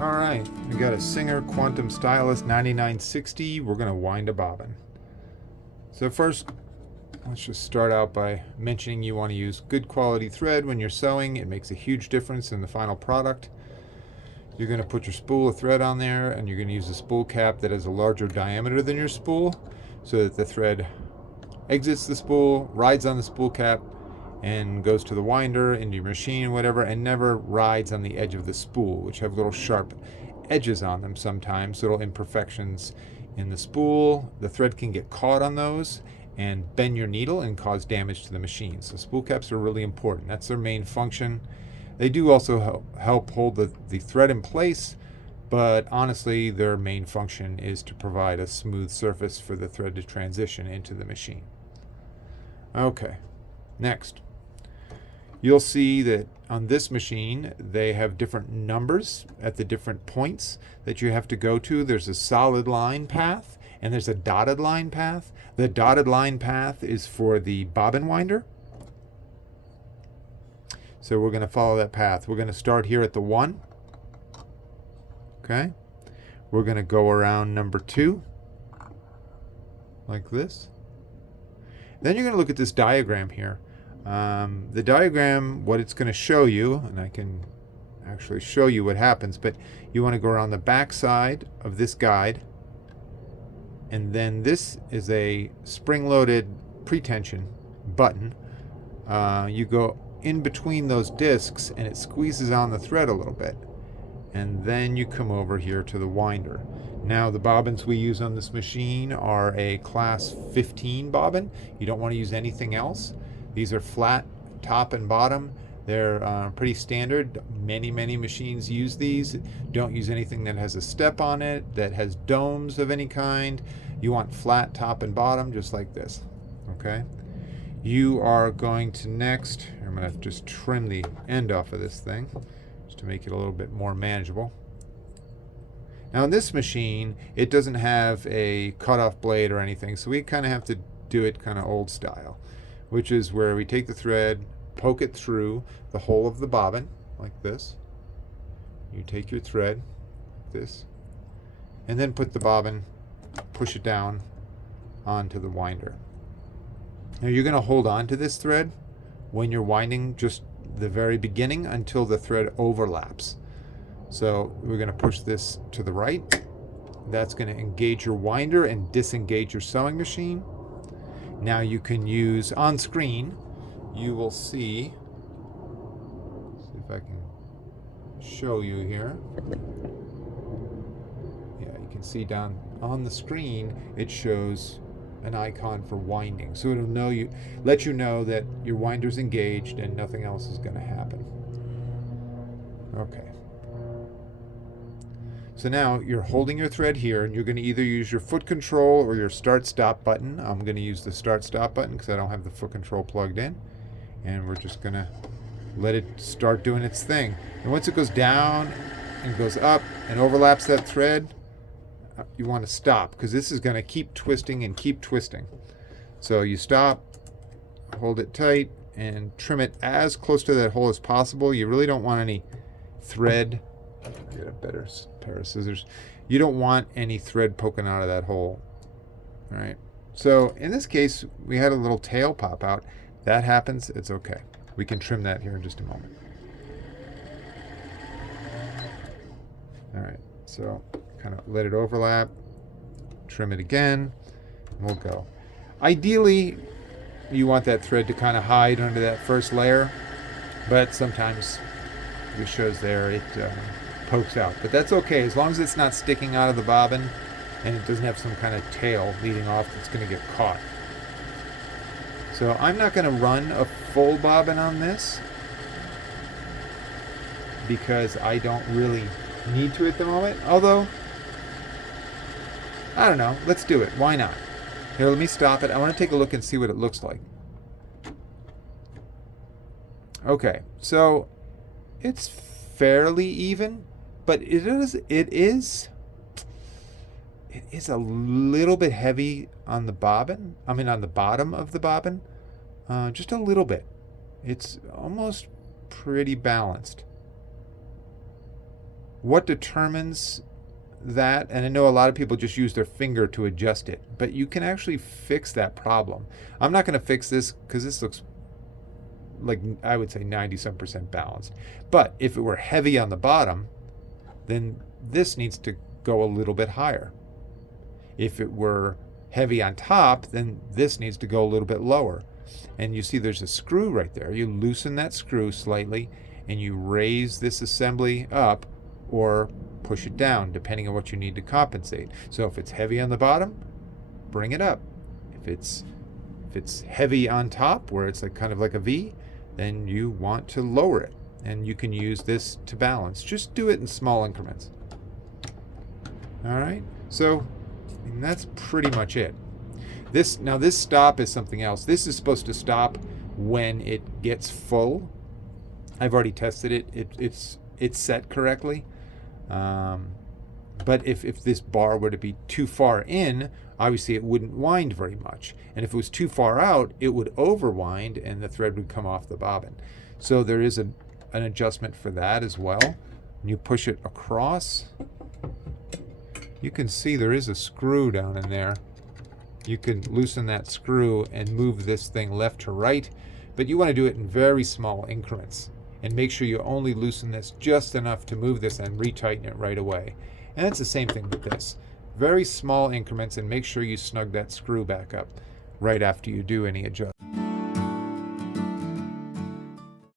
All right, we got a Singer Quantum Stylist 9960. We're going to wind a bobbin. So first, let's just start out by mentioning you want to use good quality thread when you're sewing. It makes a huge difference in the final product. You're going to put your spool of thread on there, and you're going to use a spool cap that has a larger diameter than your spool so that the thread exits the spool, rides on the spool cap, and goes to the winder, into your machine, whatever, and never rides on the edge of the spool, which have little sharp edges on them sometimes, little imperfections in the spool. The thread can get caught on those and bend your needle and cause damage to the machine. So spool caps are really important. That's their main function. They do also help hold the thread in place, but honestly, their main function is to provide a smooth surface for the thread to transition into the machine. Okay, next. You'll see that on this machine, they have different numbers at the different points that you have to go to. There's a solid line path and there's a dotted line path. The dotted line path is for the bobbin winder. So we're going to follow that path. We're going to start here at the 1. Okay. We're going to go around number 2 like this. Then you're going to look at this diagram here. The diagram, what it's going to show you, and I can actually show you what happens, but you want to go around the back side of this guide, and then this is a spring-loaded pretension button. You go in between those discs and it squeezes on the thread a little bit, and then you come over here to the winder. Now the bobbins we use on this machine are a class 15 bobbin. You don't want to use anything else. These are flat top and bottom. They're pretty standard. Many machines use these. Don't use anything that has a step on it, that has domes of any kind. You want flat top and bottom, just like this. Okay? You are going to next, I'm going to just trim the end off of this thing just to make it a little bit more manageable. Now in this machine, it doesn't have a cutoff blade or anything, so we kind of have to do it kind of old style, which is where we take the thread, poke it through the hole of the bobbin, like this. You take your thread, like this, and then put the bobbin, push it down onto the winder. Now you're going to hold on to this thread when you're winding, just the very beginning, until the thread overlaps. So we're going to push this to the right. That's going to engage your winder and disengage your sewing machine. Now you can use, on screen, you will see if I can show you here. Yeah, you can see down on the screen, it shows an icon for winding. So it'll let you know that your winder's engaged and nothing else is going to happen. Okay. So now you're holding your thread here, and you're going to either use your foot control or your start-stop button. I'm going to use the start-stop button because I don't have the foot control plugged in. And we're just going to let it start doing its thing. And once it goes down and goes up and overlaps that thread, you want to stop, because this is going to keep twisting and keep twisting. So you stop, hold it tight, and trim it as close to that hole as possible. You really don't want any thread. Get a better pair of scissors. You don't want any thread poking out of that hole. All right. So in this case, we had a little tail pop out. That happens. It's okay. We can trim that here in just a moment. All right. So kind of let it overlap. Trim it again. And we'll go. Ideally, you want that thread to kind of hide under that first layer, but sometimes it shows there it pokes out, but that's okay as long as it's not sticking out of the bobbin and it doesn't have some kind of tail leading off that's going to get caught. So I'm not going to run a full bobbin on this because I don't really need to at the moment, although I don't know, let's do it. Why not? Here, let me stop it. I want to take a look and see what it looks like. Okay, so it's fairly even, but it is a little bit heavy on the bobbin. I mean, on the bottom of the bobbin, just a little bit. It's almost pretty balanced. What determines that, and I know a lot of people just use their finger to adjust it, but you can actually fix that problem. I'm not going to fix this because this looks like, I would say, 90-some% balanced. But if it were heavy on the bottom, then this needs to go a little bit higher. If it were heavy on top, then this needs to go a little bit lower. And you see there's a screw right there. You loosen that screw slightly and you raise this assembly up or push it down depending on what you need to compensate. So if it's heavy on the bottom, bring it up. If it's heavy on top where it's like kind of like a V, then you want to lower it. And you can use this to balance. Just do it in small increments. All right, so that's pretty much it. This stop is something else. This is supposed to stop when it gets full. I've already tested it. It's set correctly. But if this bar were to be too far in, obviously it wouldn't wind very much. And if it was too far out, it would overwind and the thread would come off the bobbin. So there is an adjustment for that as well. When you push it across, you can see there is a screw down in there. You can loosen that screw and move this thing left to right, but you want to do it in very small increments and make sure you only loosen this just enough to move this and retighten it right away. And it's the same thing with this. Very small increments, and make sure you snug that screw back up right after you do any adjustment.